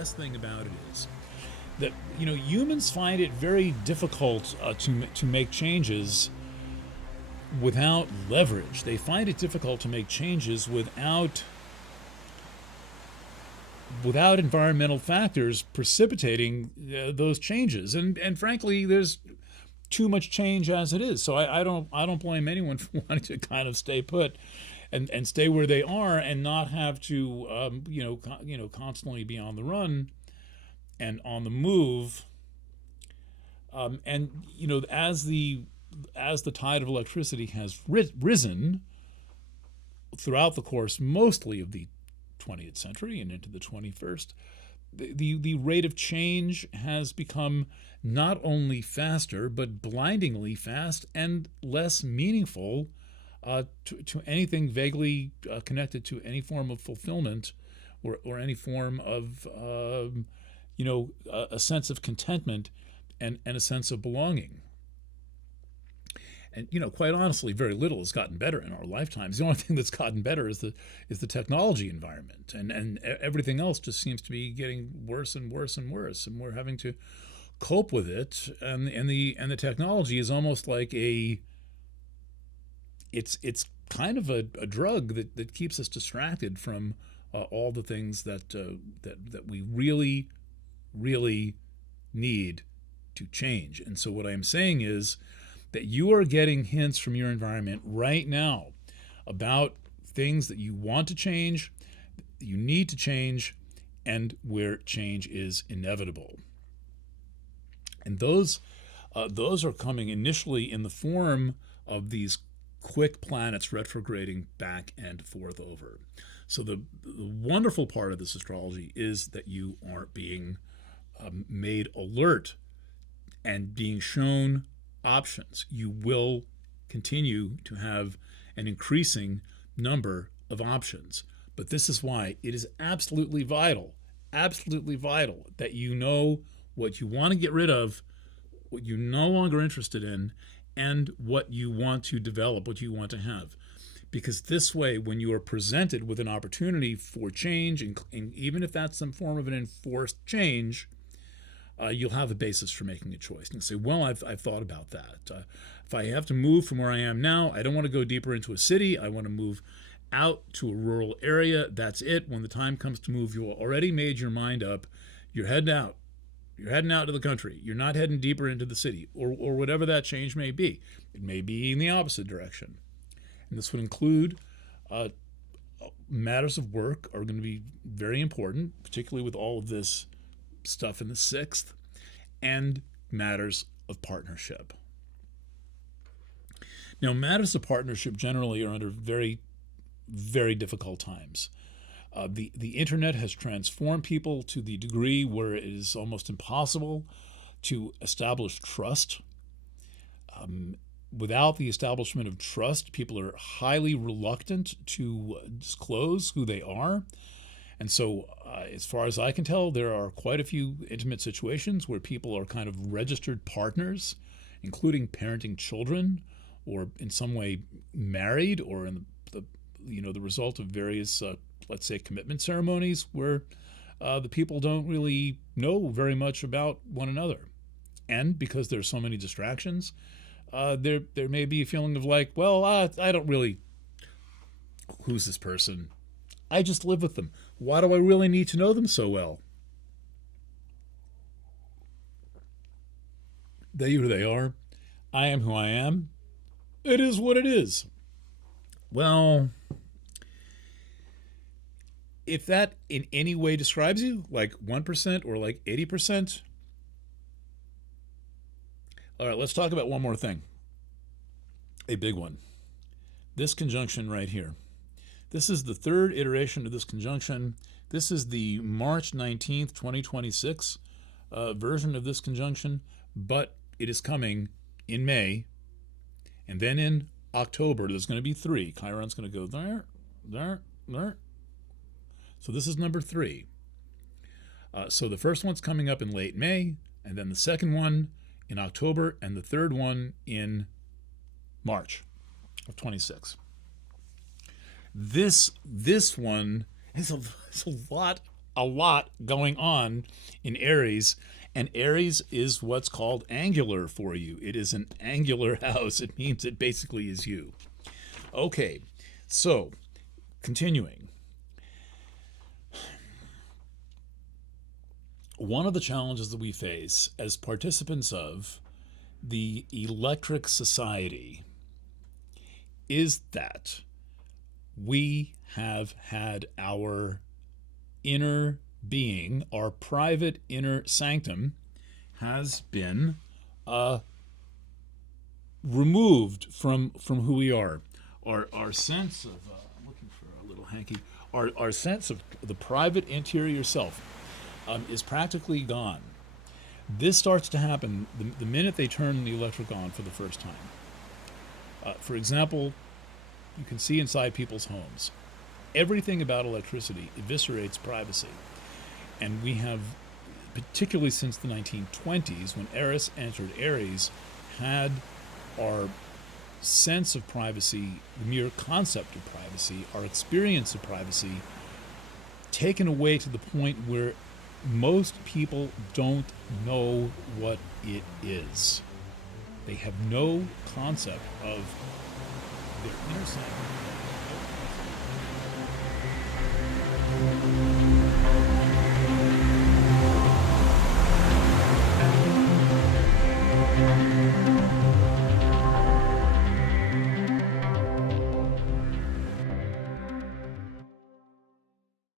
best thing about it is that humans find it very difficult to make changes without leverage. They find it difficult to make changes without environmental factors precipitating those changes. And frankly, there's too much change as it is. So I don't blame anyone for wanting to kind of stay put and stay where they are and not have to constantly be on the run and on the move. And as the tide of electricity has risen throughout the course mostly of the 20th century and into the 21st, the rate of change has become not only faster, but blindingly fast and less meaningful to anything vaguely connected to any form of fulfillment or any form of, a sense of contentment and a sense of belonging. And quite honestly, very little has gotten better in our lifetimes. The only thing that's gotten better is the technology environment, and everything else just seems to be getting worse and worse and worse, and we're having to cope with it. And the technology is almost like it's kind of a drug that keeps us distracted from all the things that we really need to change. And so what I'm saying is that you are getting hints from your environment right now about things that you want to change, that you need to change, and where change is inevitable. And those are coming initially in the form of these quick planets retrograding back and forth over. So the wonderful part of this astrology is that you are being made alert and being shown options. You will continue to have an increasing number of options. But this is why it is absolutely vital that you know what you want to get rid of, what you're no longer interested in, and what you want to develop, what you want to have. Because this way, when you are presented with an opportunity for change, and even if that's some form of an enforced change, you'll have a basis for making a choice. And say, well, I've thought about that. If I have to move from where I am now, I don't want to go deeper into a city. I want to move out to a rural area. That's it. When the time comes to move, you already made your mind up. You're heading out. You're heading out to the country. You're not heading deeper into the city, or whatever that change may be. It may be in the opposite direction. And this would include matters of work are going to be very important, particularly with all of this stuff in the 6th, and matters of partnership. Now, matters of partnership generally are under very, very difficult times. The internet has transformed people to the degree where it is almost impossible to establish trust. Without the establishment of trust, people are highly reluctant to disclose who they are. And so, as far as I can tell, there are quite a few intimate situations where people are kind of registered partners, including parenting children, or in some way married, or in the result of various, let's say, commitment ceremonies, where the people don't really know very much about one another. And because there's so many distractions, there may be a feeling of like, well, I don't really, who's this person? I just live with them. Why do I really need to know them so well? They are who they are. I am who I am. It is what it is. Well, if that in any way describes you, like 1% or like 80%, all right, let's talk about one more thing. A big one. This conjunction right here. This is the third iteration of this conjunction. This is the March 19th, 2026 version of this conjunction, but it is coming in May. And then in October, there's going to be 3. Chiron's going to go there, there, there. So this is number 3. So the first one's coming up in late May, and then the second one in October, and the third one in March of 26. This one is a lot a lot going on in Aries, and Aries is what's called angular for you. It is an angular house. It means it basically is you. Okay, so continuing. One of the challenges that we face as participants of the electric society is that we have had our inner being, our private inner sanctum, has been removed from who we are. Our sense of I'm looking for a little hanky. Our sense of the private interior self is practically gone. This starts to happen the minute they turn the electric on for the first time. For example, you can see inside people's homes. Everything about electricity eviscerates privacy. And we have, particularly since the 1920s, when Eris entered Aries, had our sense of privacy, the mere concept of privacy, our experience of privacy, taken away to the point where most people don't know what it is. They have no concept of their inner sanctum.